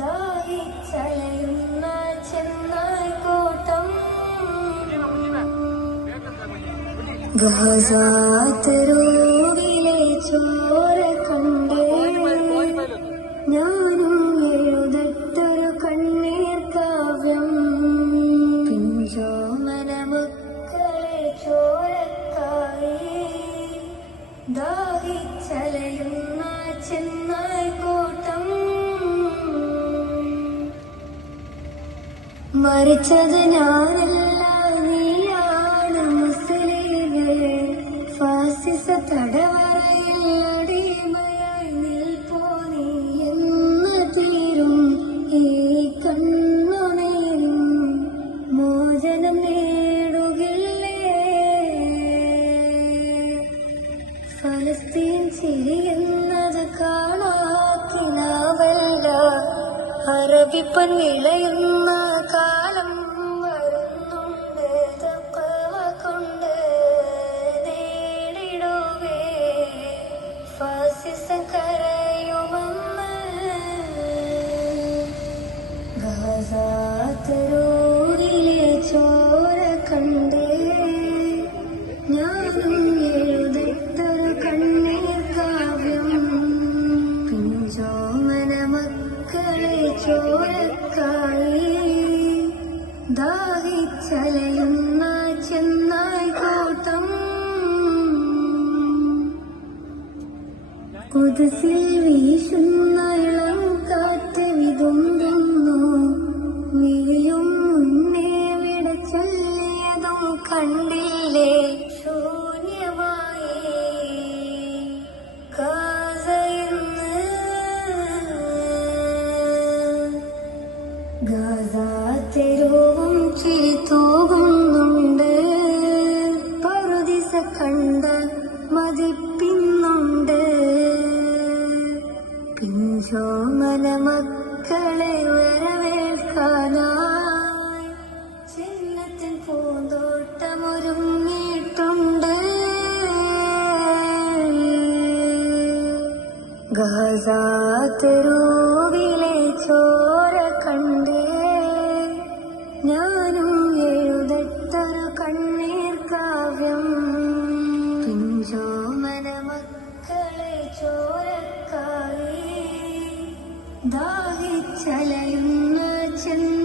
ദാഹിച്ചലയുന്ന ചെന്നായ്ക്കൂട്ടം ഗാസാതെരുവിലെ ചോര കണ്ടേ ഞാനും എഴുതട്ടൊരു കണ്ണീർ കാവ്യം പിഞ്ചോമന മക്കളെ ചോരക്കായി ദാഹിച്ചലയുന്ന ചെന്നായ്ക്കൂട്ടം മരിച്ചത് ഞാനല്ല നീയാണ് മുസ്ലിമേ ഫാസിസ തടവറയിൽ അടിമയായി നിൽപ്പോ നീ എന്ന് തീരും ഈ കണ്ണുനീരും മോചനം നേടുകില്ലേ ഫലസ്തീൻ ചിരിയുന്നത് കാണാക്കിനാവല്ല അറബിപ്പൻ വിളയുന്ന കാലം വരുന്നുണ്ട് തഖ്വ കൊണ്ട് നേടിടുവേ ഫാസിസം കരയുമെന്ന് ഗാസാതെരുവിലെ ചോര കണ്ടേ ഞാനും എഴുതട്ടൊരു കണ്ണീർ കാവ്യം പിഞ്ചോമന മക്കളെ ചോരക്കായി ദാഹിച്ചലയുന്ന ചെന്നായ്ക്കൂട്ടം കുതിസിൽ വീശുന്ന ഇളം കാറ്റ് വിതുമ്പുന്നു വിളിയും മുന്നേ വിട ചൊല്ലിയതും കണ്ടില്ലേ ശൂന്യമായി ഗാസാതെരുവും ചിരി തൂകുന്നുണ്ട് പറുദിസ കണ്ട മതിപ്പിന്നുണ്ട് പിഞ്ചോമന മക്കളെ വരവേൽക്കാനായി ചിന്നത്തിൻ പൂന്തോട്ടമൊരുങ്ങിയിട്ടുണ്ട് ഗാസാതെരുവിലെ ചോര കണ്ടേ ഞാനും എഴുതട്ടൊരു കണ്ണീർ കാവ്യം പിഞ്ചോമന മക്കളെ ചോരക്കായി ദാഹിച്ചലയുന്ന ചെന്ന